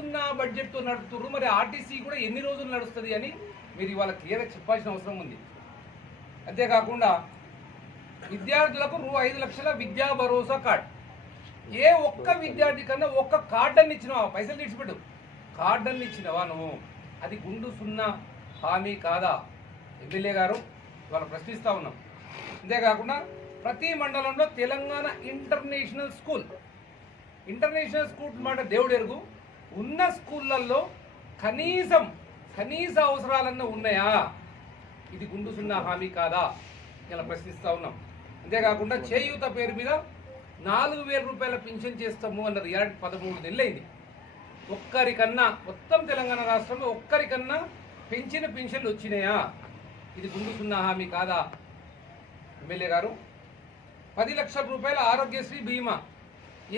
సున్నా బడ్జెట్తో నడుపుతున్నారు మరి ఆర్టీసీ కూడా ఎన్ని రోజులు నడుస్తుంది అని మీరు ఇవాళ క్లియర్గా చెప్పాల్సిన అవసరం ఉంది. అంతేకాకుండా విద్యార్థులకు రూ ఐదు లక్షల విద్యా భరోసా కార్డ్. ఏ ఒక్క విద్యార్థి కన్నా ఒక్క కార్డ్ అని ఇచ్చినావా? పైసలు తీసిపెట్టు. కార్డ్ అని ఇచ్చినవా నువ్వు? అది గుండు సున్నా హామీ కాదా? ఎమ్మెల్యే గారు ఇవాళ ప్రశ్నిస్తా ఉన్నాం. అంతేకాకుండా ప్రతి మండలంలో Telangana international school. International school మాట దేవుడు ఎరుగు ఉన్న స్కూళ్ళల్లో కనీసం కనీస అవసరాలన్నా ఉన్నాయా? ఇది గుండు సున్నా హామీ కాదా? ఇలా ప్రశ్నిస్తూ ఉన్నాం. అంతేకాకుండా చేయూత పేరు మీద నాలుగు వేల రూపాయల పింఛన్ చేస్తాము అన్నది ఏడాది పదమూడు నెలలైంది. ఒక్కరికన్నా మొత్తం తెలంగాణ రాష్ట్రంలో ఒక్కరికన్నా పెంచిన పింఛన్లు వచ్చినాయా? ఇది గుండు సున్నా హామీ కాదా? ఎమ్మెల్యే గారు పది లక్షల రూపాయల ఆరోగ్యశ్రీ బీమా.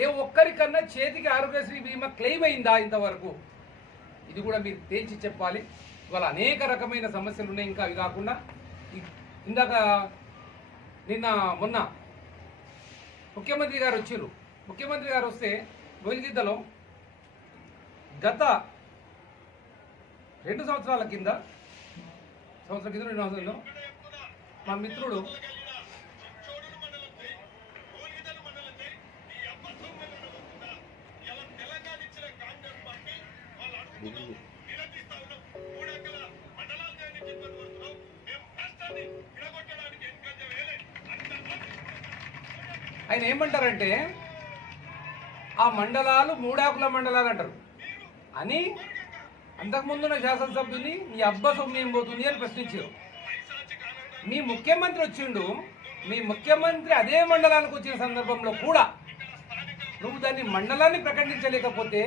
ఏ ఒక్కరికన్నా చేతికి ఆరోగ్యశ్రీ బీమా క్లెయిమ్ అయిందా ఇంతవరకు? ఇది కూడా మీరు తేల్చి చెప్పాలి. ఇవాళ అనేక రకమైన సమస్యలు ఉన్నాయి. ఇంకా అవి కాకుండా ఇందాక నిన్న మొన్న ముఖ్యమంత్రి గారు వచ్చారు ముఖ్యమంత్రి గారు వస్తే గోలిగిద్దలో గత రెండు సంవత్సరాల కింద సంవత్సరం కింద రెండు సంవత్సరాలు మా మిత్రుడు ఆయన ఏమంటారంటే ఆ మండలాలు మూడాకుల మండలాలు అంటారు. అని అంతకుముందున్న శాసనసభ్యుని నీ అబ్బ సొమ్ము ఏం పోతుంది? అని ప్రశ్నించారు. మీ ముఖ్యమంత్రి వచ్చిండు మీ ముఖ్యమంత్రి అదే మండలానికి వచ్చిన సందర్భంలో కూడా నువ్వు దాన్ని మండలాన్ని ప్రకటించలేకపోతే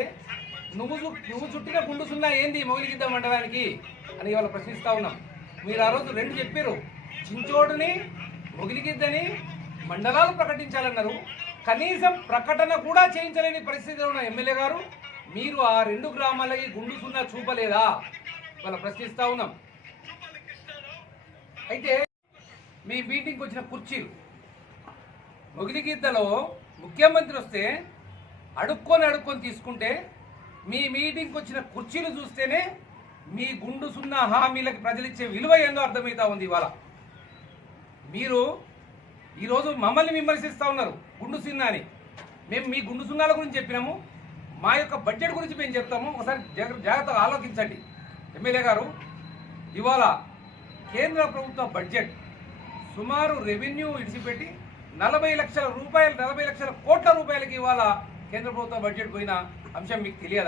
నువ్వు నువ్వు చుట్టిన గుండు సున్నా ఏంది మౌలిగిద్ద మండలానికి అని ఇవాళ ప్రశ్నిస్తా ఉన్నాం. మీరు ఆ రోజు రెండు చెప్పారు చించోడుని మొగిలిగిద్దని మండలాలు ప్రకటించాలన్నారు. కనీసం ప్రకటన కూడా చేయించలేని పరిస్థితిలో ఉన్న ఎమ్మెల్యే గారు మీరు ఆ రెండు గ్రామాలకి గుండు సున్నా చూపలేదా? ఇవాళ ప్రశ్నిస్తా ఉన్నాం. అయితే మీ మీటింగ్కి వచ్చిన కుర్చీలు. మొగిలిగీతలో ముఖ్యమంత్రి వస్తే అడుక్కొని అడుక్కొని తీసుకుంటే మీ మీటింగ్కి వచ్చిన కుర్చీలు చూస్తేనే మీ గుండు సున్నా హామీలకు ప్రజలిచ్చే విలువ ఏందో అర్థమవుతా ఉంది ఇవాళ. మీరు ఈరోజు మమ్మల్ని విమర్శిస్తూ ఉన్నారు గుండు సున్నా అని. మేము మీ గుండు సున్నాల గురించి చెప్పినాము మా యొక్క బడ్జెట్ గురించి మేము చెప్తాము ఒకసారి జాగ్ర- జాగ్రత్తగా ఆలోచించండి. ఎమ్మెల్యే గారు ఇవాళ కేంద్ర ప్రభుత్వ బడ్జెట్ సుమారు రెవెన్యూ ఇడిచిపెట్టి నలభై లక్షల రూపాయలు నలభై లక్షల కోట్ల రూపాయలకి ఇవాళ కేంద్ర ప్రభుత్వ బడ్జెట్ పోయిన అంశం మీకు తెలియదా?